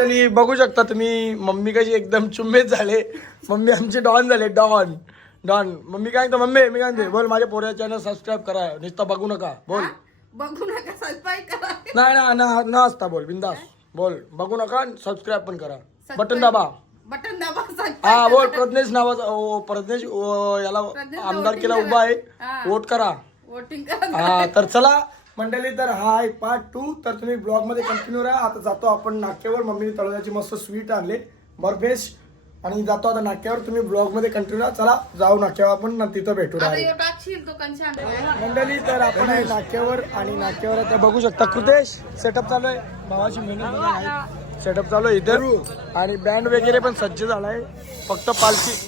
मंडळी बघू शकता तुम्ही मम्मी कशी एकदम चुंबेत झाले. मम्मी आमचे डॉन झाले डॉन. डॉन. मम्मी काय म्हणतो मम्मी मी काय म्हणते बोल माझ्या पोऱ्या चॅनल सबस्क्राईब करा. नुसतं बघू नका. बोल. बघू नका सबस्क्राईब करा. नाही ना ना न असता बोल बिंदास. बोल बघू नका सबस्क्राईब पण करा. बटन दाबा. बटन दाबा हा बोल प्रज्ञेश नावाचा प्रज्ञेश याला आमदार केला उभा आहे. वोट करा. वोटिंग करा. हा तर चला मंडळी तर हा आहे पार्ट टू तर तुम्ही ब्लॉगमध्ये कंटिन्यू राहा. आता जातो आपण नाक्यावर. मम्मीने तळव्याची मस्त स्वीट आणले. बर्फेश. आणि जातो आता नाक्यावर. तुम्ही ब्लॉगमध्ये कंटिन्यू राहा. चला जाऊ नाक्यावर आपण ना तिथं भेटू ह्यो मंडळी तर आपण आहे नाक्यावर आणि नाक्यावर आता बघू शकता कृतेश. सेटअप चालू आहे. भावाची मेहनत सेटअप चालू आहे इथं. आणि बँड वगैरे पण सज्ज झालाय. फक्त पालखी.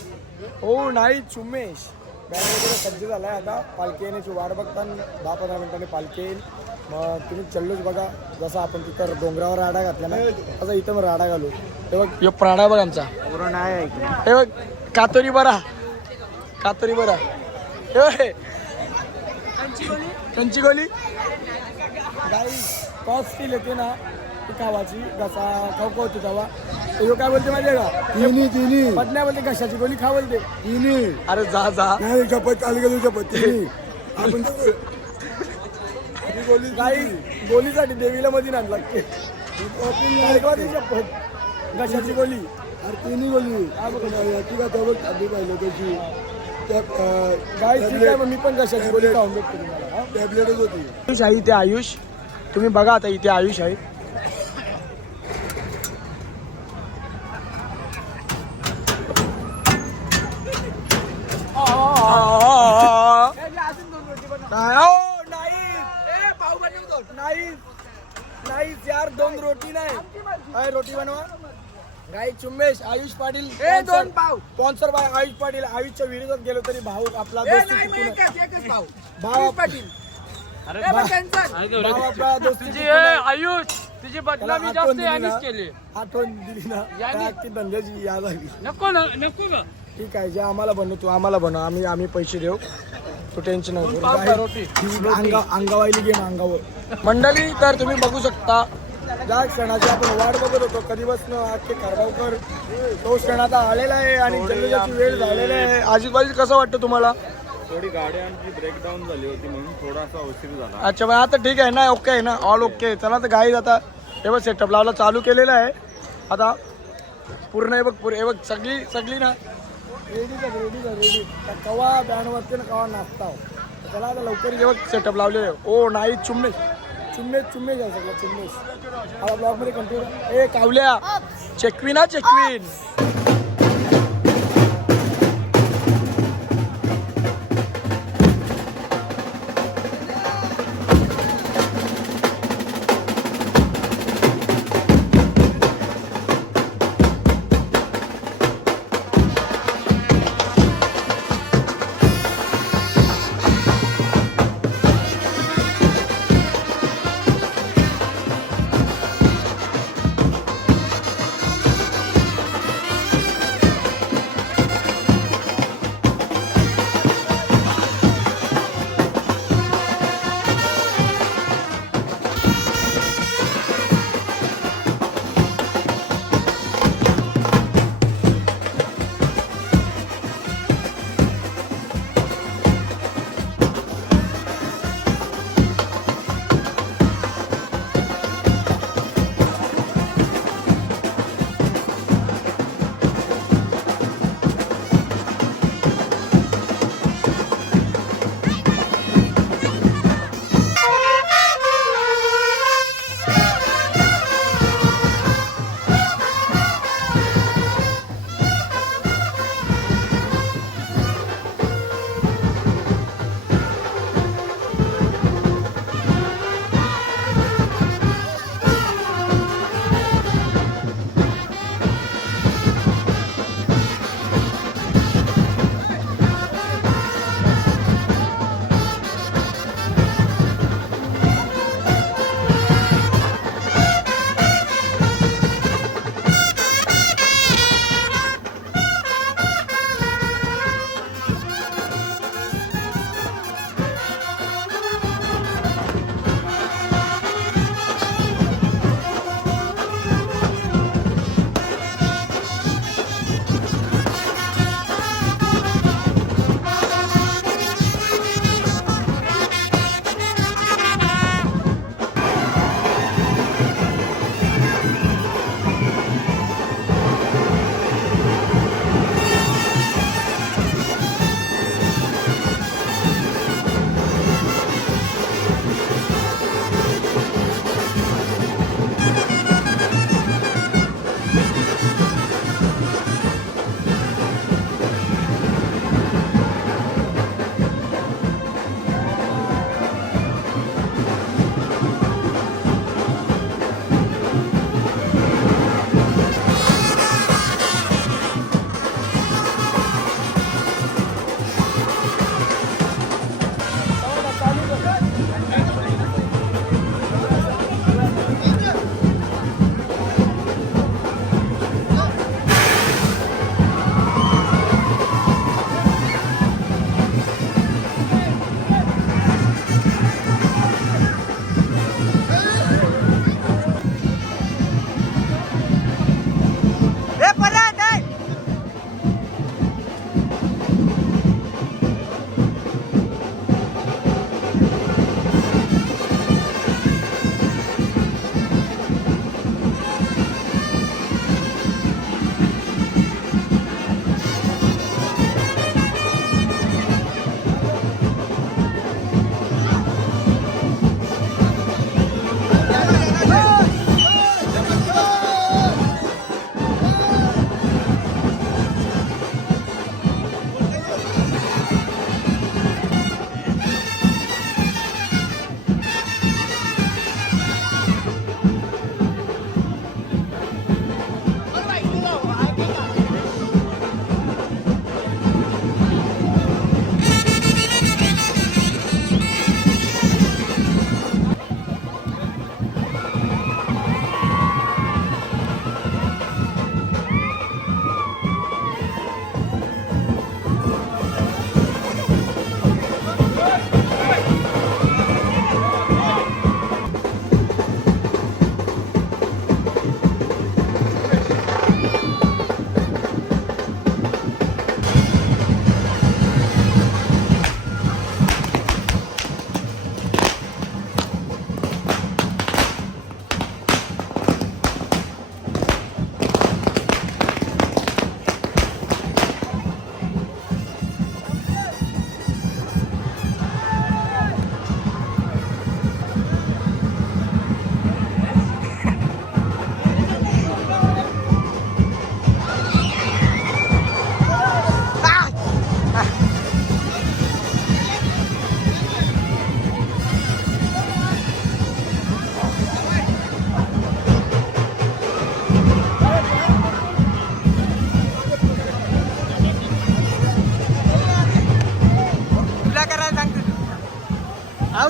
हो नाही चुमेश. बँड वगैरे सज्ज झालाय आता. पालखी येण्याची वाट बघता दहा पंधरा मिनिटांनी पालखी येईल. मग तुम्ही चल्लोच बघा. जसं आपण तिथं डोंगरावर राडा घातला ना तसं इथं मग राडा घालू. हे बघ. यो प्राणा बघ आमचा. हे बघ कातोरी बरा. कातोरी बरा. हे बघ. कंची गोली गाई टॉस स्टील येते ना ती खावाची घसा खाऊ होती तेव्हा. तो काय बोलते माहितीये का? तिन्ही तिन्ही. बोलते घशाची गोली खा बोलते. तिन्ही. अरे जा जा. नाही शपथ चालू गेलो शपथ तिन्ही. आपण गाई गोलीसाठी देवीला मध्ये आणला. शपथ घशाची गोली अरे तिन्ही बोलली. ती का त्यावर खाली पाहिलं त्याची त्या गाई ठीक आहे मग मी पण घशाची गोली खाऊन देतो तुम्हाला हा? टॅबलेटच होती. आयुष आहे इथे आयुष. तुम्ही बघा आता इथे आयुष आहे नाही हो, नाही. नाही. नाही यार दोन रोटी नाही अय, रोटी बनवा. गाई चुम्मेश आयुष पाटील दोन पाव. Sponsor by Ayush Patil. आयुषच्या विरोधात गेलो तरी भाऊ आपला दोस्ती टिकून. भाऊ पाटील. भाऊ आपला दोस्ती तुझी टिकून आहे. आयुष तुझी बदनामी आठवण जास्त दिली. यांनीच केली. आठवण दिली ना. त्या धंद्याची याद आली. नको ना नको ना. ठीक आहे जे आम्हाला बनव तू आम्हाला बनव. आम्ही आम्ही पैसे देऊ. तू टेन्शन नको. पाव काही- का रोटी? ही अंगा अंगावायली गेम अंगावर. मंडळी तर तुम्ही बघू शकता ज्या क्षणाची आपण वाट बघत होतो कधी बसणं अख्खे कारगावकर तो क्षण आता आलेला आहे आणि जल्लोषाची वेळ झालेला आहे. आजूबाजू कसं वाटतं तुम्हाला? थोडी गाडी आमची ब्रेकडाऊन झाली होती म्हणून थोडासा उशीर झाला. अच्छा मग आता ठीक आहे ना ओके आहे ना ऑल ओके चला तर गाईज आता हे बघ सेटअप लावला चालू केलेला आहे. आता पूर्ण हे बघ पूर्ण हे बघ सगळी सगळी ना. रेडी कर रेडी कर रेडी कवा बँड वाजते ना कवा नाचता हो. चला आता लवकर हे बघ सेटअप लावलेलं आहे. ओ नाही चुम्मेश चुम्मेश चुम्मेश आहे सगळं चुम्मेश आता ब्लॉगमध्ये कंटिन्यू ए कावल्या! चेकविन हा चेकविन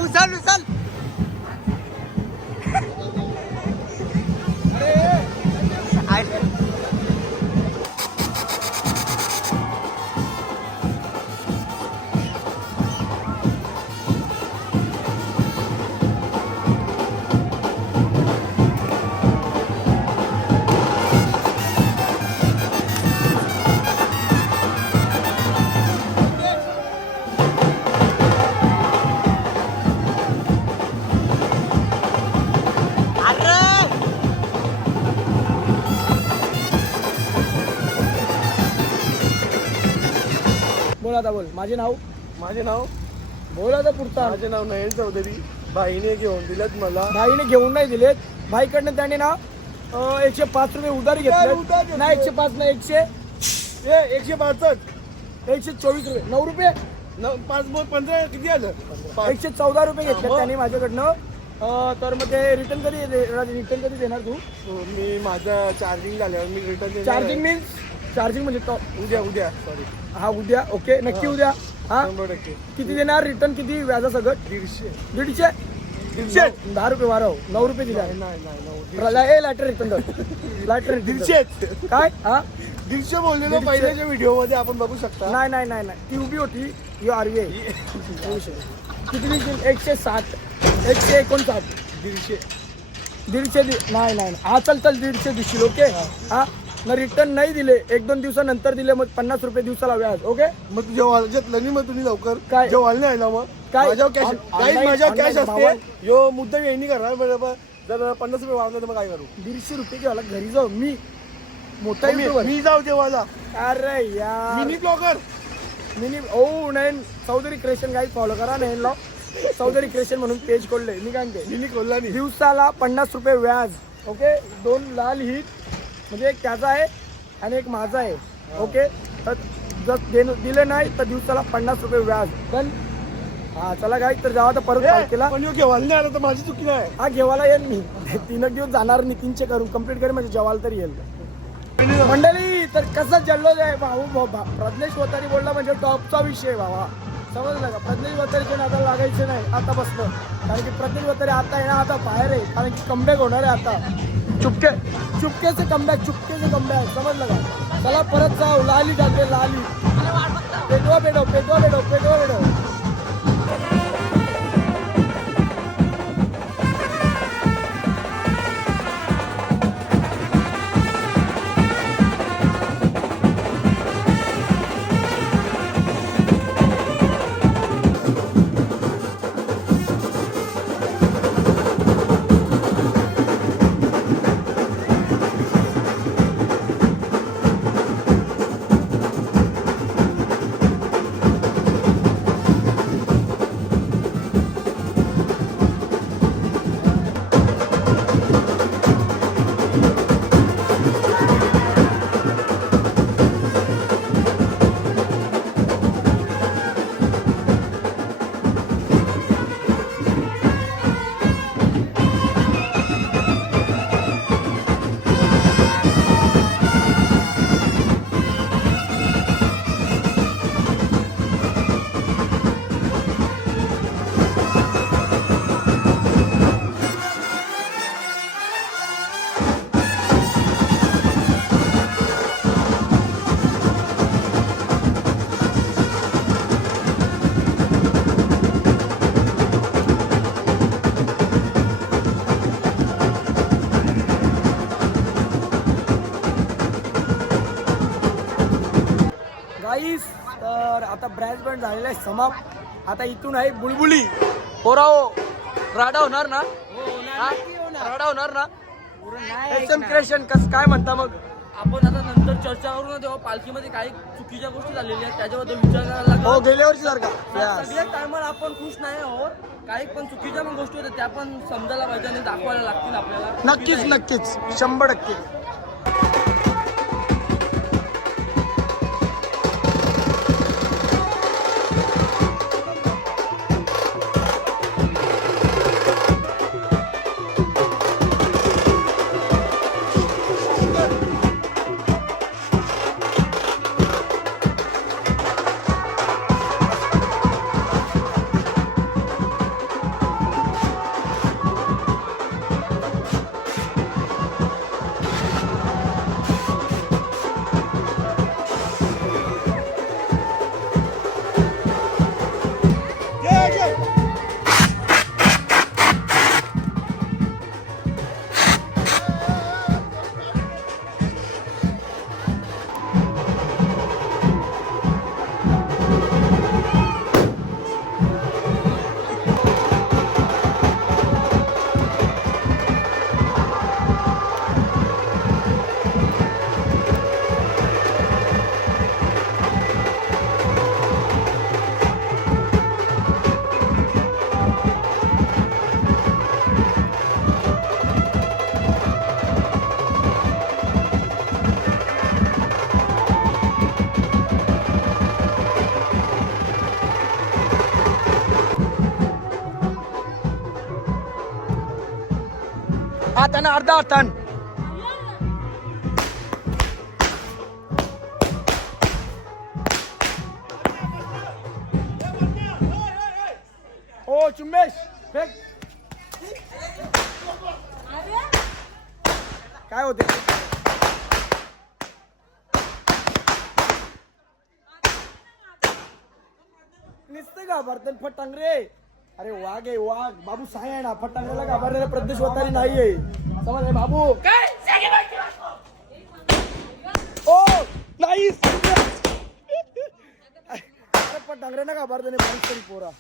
ચાલુ ચાલુ ચાલુ. बोल आता बोल. माझे नाव? माझे नाव? बोल आता पुरता माझे नाव नयन चौधरी. बाईने घेऊन दिलेत मला. भाईने घेऊन नाही दिलेत. भाईकडनं त्याने ना अं, एकशे पाच रुपये उधारी काय उधार घेतले घेतले? नाही एकशे पाच नाही एकशे ए एकशे पाचच. एकशे चोवीस रुपये. नऊ रुपये? न- पाच बोल पंधरा किती आलं? पाच. एकशे चौदा रुपये घेतले मग? त्यांनी माझ्याकडनं. अं, तर मग ते रिटर्न कधी रिटर्न कधी देणार तू? हो, मी माझं चार्जिंग झाल्यावर मी रिटर्न चार्जिंग मीन्स चार्जिंग म्हणजे तो उद्या उद्या. सॉरी हा उद्या. ओके नक्की उद्या. हा? शंभर टक्के. किती देणार? रिटर्न किती? व्याजा सगळं दीडशे? दीडशे. दीडशे दहा रुपये वाढव. नऊ रुपये दिले. नाही नाही नाही नऊ. ए लायटर रिटर्न लायटर दीडशे. काय? हा? दीडशे बोललेलो दीडशे. पहिल्याच्या व्हिडिओमध्ये आपण बघू शकता. नाही नाही नाही नाही. ती उभी होती. ही आरवी. आहे किती दिली एकशे साठ. एकशे एकोणसाठ. दीडशे. दीडशे दि- नाही नाही नाही. हा चल चल. दीडशे दिवशी ओके हा? न रिटर्न नाही दिले. एक दोन दिवसानंतर दिले मग पन्नास रुपये दिवसाला व्याज ओके मग तुझ्या वाल घेतलं नाही मग तुम्ही लवकर? काय? जेव्हा नाही आला मग? काय? माझ्यावर कॅश ऑन- काही माझ्यावर कॅश असते? भावा- यो मुद्दा येणी करणार बरोबर जर पन्नास रुपये वाढलं तर मग काय करू? दीडशे रुपये घ्यायला घरी जाऊ. मी मोठा मी मी जाऊ देवाला. अरे यार. मिनी ब्लॉगर मिनी ओ Nayan Chaudhary creation guide follow करा नयन ला चौधरी क्रेशन म्हणून पेज खोलले मी काय म्हणते? मिनी खोलला नाही. दिवसाला पन्नास रुपये व्याज. ओके दोन लाल हिट म्हणजे एक त्याचा आहे आणि एक माझा आहे. ओके? तर जर देण- दिले नाही तर दिवसाला पन्नास रुपये व्याज. पण हा चला काय तर जावा तर परत कॉल केला. पण यो घेवाल नाही आला तर माझी चुकी नाही. हा घेवायला येईल मी. तीन एक दिवस जाणार नितीनचे करून. कंप्लीट करेन म्हणजे जेवायला तरी येईल. मंडळी तर कसं जल्लोष आहे भाऊ भाऊ- भा- प्रज्ञेश वतारी बोलला म्हणजे टॉपचा विषय भावा. समजलं का? प्रज्ञेश वतारीच्या नादाला लागायचे नाही. आता बसलं कारण की प्रज्ञेश वतारी आता आहे ना आता बाहेर आहे. कारण की कमबॅक होणार आहे आता. चुपके. चुपकेचे कमबॅक चुपकेचे कमबॅक समजलं का? चला परत जाऊ. लाली जाते लाली. पेटवा पेटव पेटवा पेटव पेटवा पेटव. आहे समाप्त. आता इथून आहे बुलबुली. पोराओ राडा होणार ना? हा? राडा होणार ना? क्रेशन क्रेशन कस काय म्हणता मग? आपण आता नंतर चर्चा करू ना तेव्हा पालखीमध्ये काही चुकीच्या गोष्टी झालेल्या आहेत त्याच्याबद्दल विचार करायला हो लागला गेल्या वर्षी सारखा. सगळ्या टायमाला आपण खुश नाही आहोत. काही पण चुकीच्या पण गोष्टी होत्या त्या पण समजायला पाहिजे आणि दाखवायला लागतील आपल्याला. नक्कीच नक्कीच. शंभर टक्के. हातानं अर्धा टन ओ चुम्मेश फेक काय होते नुसतं घाबरते फटांग रे अरे वाघ आहे वाघ बाबू साय आहे ना फटांगला घाबरलेला प्रदेश वतारी नाहीये समज रे बाबू. ओ नाही अरे फटांगऱ्याला घाबरते नाही बारीक तरी पोरा.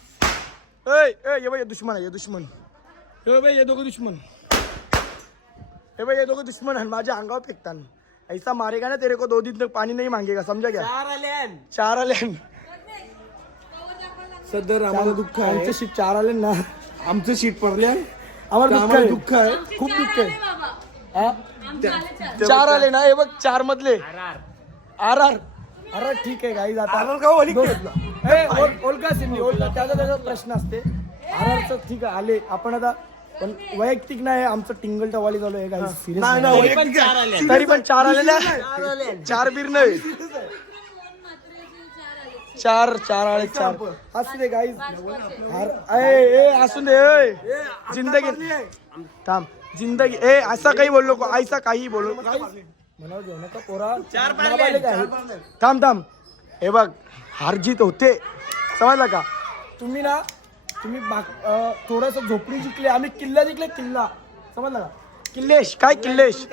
ए ए ये ये दुश्मन आहे ये दुश्मन. हे भाई ये दोघं दुश्मन. हे भाई ये दोघं दुश्मन आहे माझ्या अंगावर फेकतात ऐसा मारेगा ना तेरे को दो दिन तक पानी नहीं मांगेगा समझा क्या चार आले सदर आम्हाला दुःख आहे. आमचं शीट चार आले ना. आमचं सीट पडल्या. आम्हाला दुःख आहे? दुःख आहे? खूप दुःख आहे. हा? चार. आले ना हे बघ चार मधले. आर आर. अरे ठीक आहे गाई जाता आर का ओली ओलका सिंधी ओलका त्याचा त्याचा प्रश्न असते. आर आरचं ठीक आहे आले. आपण आता पण वैयक्तिक नाही आमचं टिंगल टवाली चालू आहे काही सिरियस नाही वैयक्तिक आहे. तरी पण चार आले ना? चार बीर नाही चार चार आले चार. असू दे गाई ए असू दे. जिंदगी. थांब. जिंदगी. ए असं काही बोललो नको ऐसा काही बोलू म्हणावं घेऊ नका पोरा. नाबालिक आहे. थांब थांब. हे बघ हार जीत होते. समजला का? तुम्ही ना तुम्ही थोडस झोपडी जिंकले आम्ही किल्ला जिंकले किल्ला. समजला का? किल्लेश काय किल्लेश?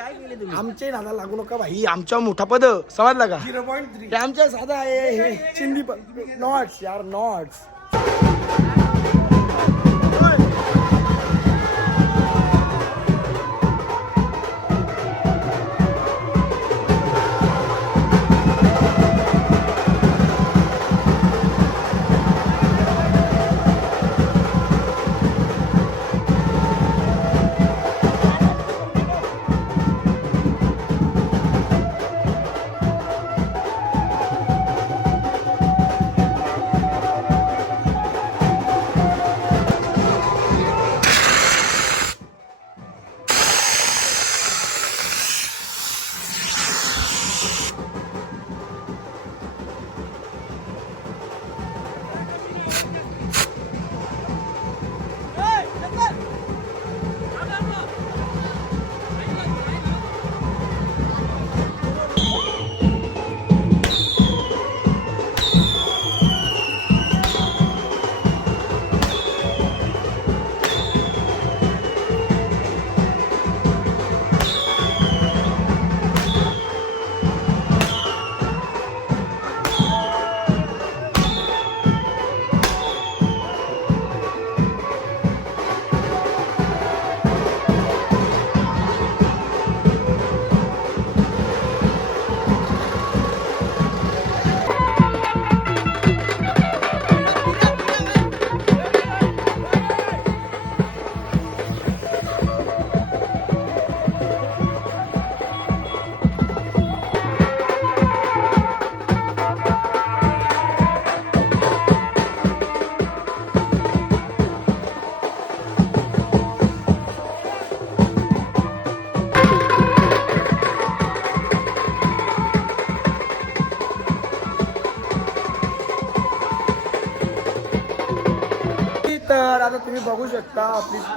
आमचे नादा लागू नका भाई आमच्या मोठा पद समजला का? Point three. हे आमच्या साधा आहे हे चिंदी नॉट्स यार नॉट्स.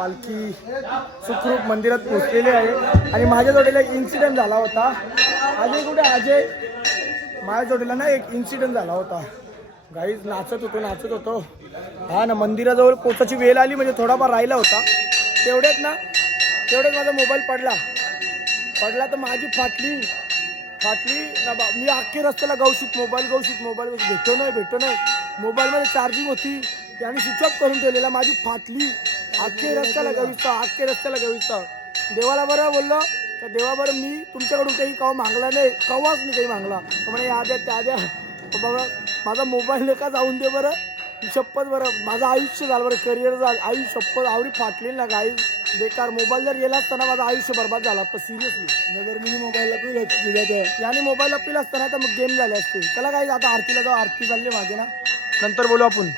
पालखी सुखरूप मंदिरात पोहोचलेली आहे. आणि माझ्या जोडीला एक इन्सिडेंट झाला होता. अजय कुठे? अजय माझ्या जोडीला ना एक इन्सिडेंट झाला होता. गाईज नाचत होतो नाचत होतो. हा ना मंदिराजवळ पोचाची वेळ आली म्हणजे थोडाफार राहिला होता. तेवढ्यात ना तेवढ्यात माझा मोबाईल पडला. पडला तर माझी फाटली. फाटली ना बा मी अख्खे रस्त्याला गवशीत मोबाईल गवशीत मोबाईल भेटतो नाही भेटतो नाही. मोबाईलमध्ये चार्जिंग होती. त्याने स्विच ऑफ करून ठेवलेला. माझी फाटली. अख्खे रस्त्याला गविस्ता अख्खे रस्त्याला गविस्ता देवाला बरं बोललो तर देवा बरं मी तुमच्याकडून काही कवा मागला नाही. कवाच मी काही मागला. तर म्हणे या द्या त्या द्या. बाबा माझा मोबाईल नका जाऊन दे बरं. शपथ बरं. माझं आयुष्य झालं बरं करिअर झालं. आयुष्य शपथ आवडी फाटलेली ना गाई बेकार. मोबाईल जर गेला असताना माझं आयुष्य बरबाद झाला. तर सिरियसली नगर मिनी मोबाईलला पण दिलं तर याने मोबाईल पिला असताना तर मग गेम झाले असते. त्याला काय आता आरतीला जाऊ. आरती चालली मागे ना. नंतर बोलू आपण.